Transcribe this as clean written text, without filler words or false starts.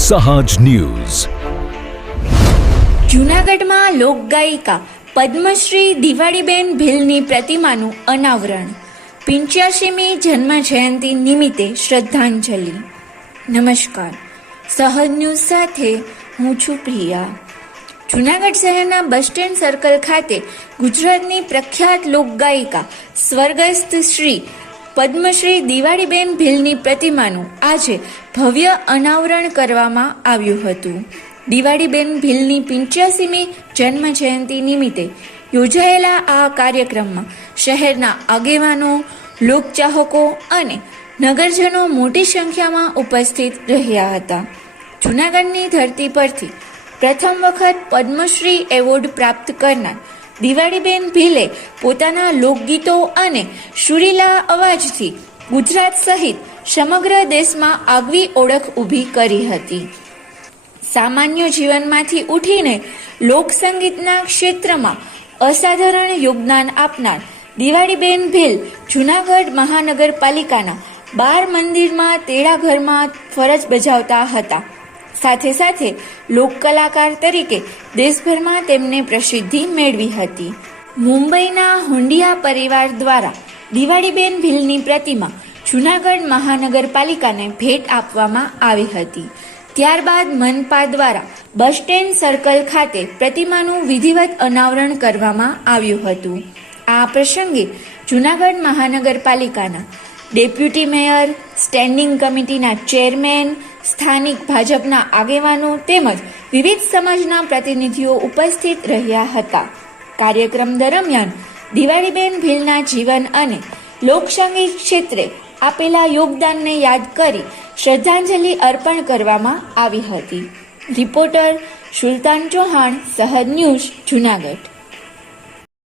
સહાજ news. જૂનાગઢમાં લોકગાયિકા પદ્મશ્રી દિવાળીબેન ભીલની પ્રતિમાનું અનાવરણ. 85મી જન્મ જયંતિ નિમિત્તે શ્રદ્ધાંજલિ. નમસ્કાર, સહજ ન્યૂઝ સાથે હું છું પ્રિયા. જૂનાગઢ શહેરના બસ સ્ટેન્ડ સર્કલ ખાતે ગુજરાતની પ્રખ્યાત લોકગાયિકા સ્વર્ગસ્થ શ્રી પદ્મશ્રી દિવાળીબેન ભીલની પ્રતિમાનું આજે ભવ્ય અનાવરણ કરવામાં આવ્યું હતું. દિવાળીબેન ભીલની 85મી જન્મ જયંતિ નિમિત્તે યોજાયેલા આ કાર્યક્રમમાં શહેરના આગેવાનો, લોકચાહકો અને નગરજનો મોટી સંખ્યામાં ઉપસ્થિત રહ્યા હતા. જૂનાગઢની ધરતી પરથી પ્રથમ વખત પદ્મશ્રી એવોર્ડ પ્રાપ્ત કરનાર દિવાળીબેન ભીલે પોતાના લોકગીતો અને સુરીલા અવાજથી ગુજરાત સહિત સમગ્ર દેશમાં આગવી ઓળખ ઊભી કરી હતી. સામાન્ય જીવનમાંથી ઉઠીને લોકસંગીતના ક્ષેત્રમાં અસાધારણ યોગદાન આપનાર દિવાળીબેન ભીલ જૂનાગઢ મહાનગરપાલિકાના 12 મંદિરમાં તેડાઘરમાં ફરજ બજાવતા હતા. સાથે સાથે લોક કલાકાર તરીકે દેશભરમાં તેમને પ્રસિદ્ધિ મેળવી હતી. મુંબઈના હુંડિયા પરિવાર દ્વારા દિવાળીબેન ભીલની પ્રતિમા જૂનાગઢ મહાનગરપાલિકાને ભેટ આપવામાં આવી હતી. ત્યારબાદ મનપા દ્વારા બસ સ્ટેન્ડ સર્કલ ખાતે પ્રતિમાનું વિધિવત અનાવરણ કરવામાં આવ્યું હતું. આ પ્રસંગે જૂનાગઢ મહાનગરપાલિકાના ડેપ્યુટી મેયર, સ્ટેન્ડિંગ કમિટીના ચેરમેન, સ્થાનિક ભાજપના આગેવાનો તેમજ વિવિધ સમાજના પ્રતિનિધિઓ ઉપસ્થિત રહ્યા હતા. કાર્યક્રમ દરમિયાન દિવાળીબેન ભીલના જીવન અને લોકસંગીત ક્ષેત્રે આપેલા યોગદાનને યાદ કરી શ્રદ્ધાંજલિ અર્પણ કરવામાં આવી હતી. રિપોર્ટર સુલતાન ચૌહાણ, સહજ ન્યૂઝ, જૂનાગઢ.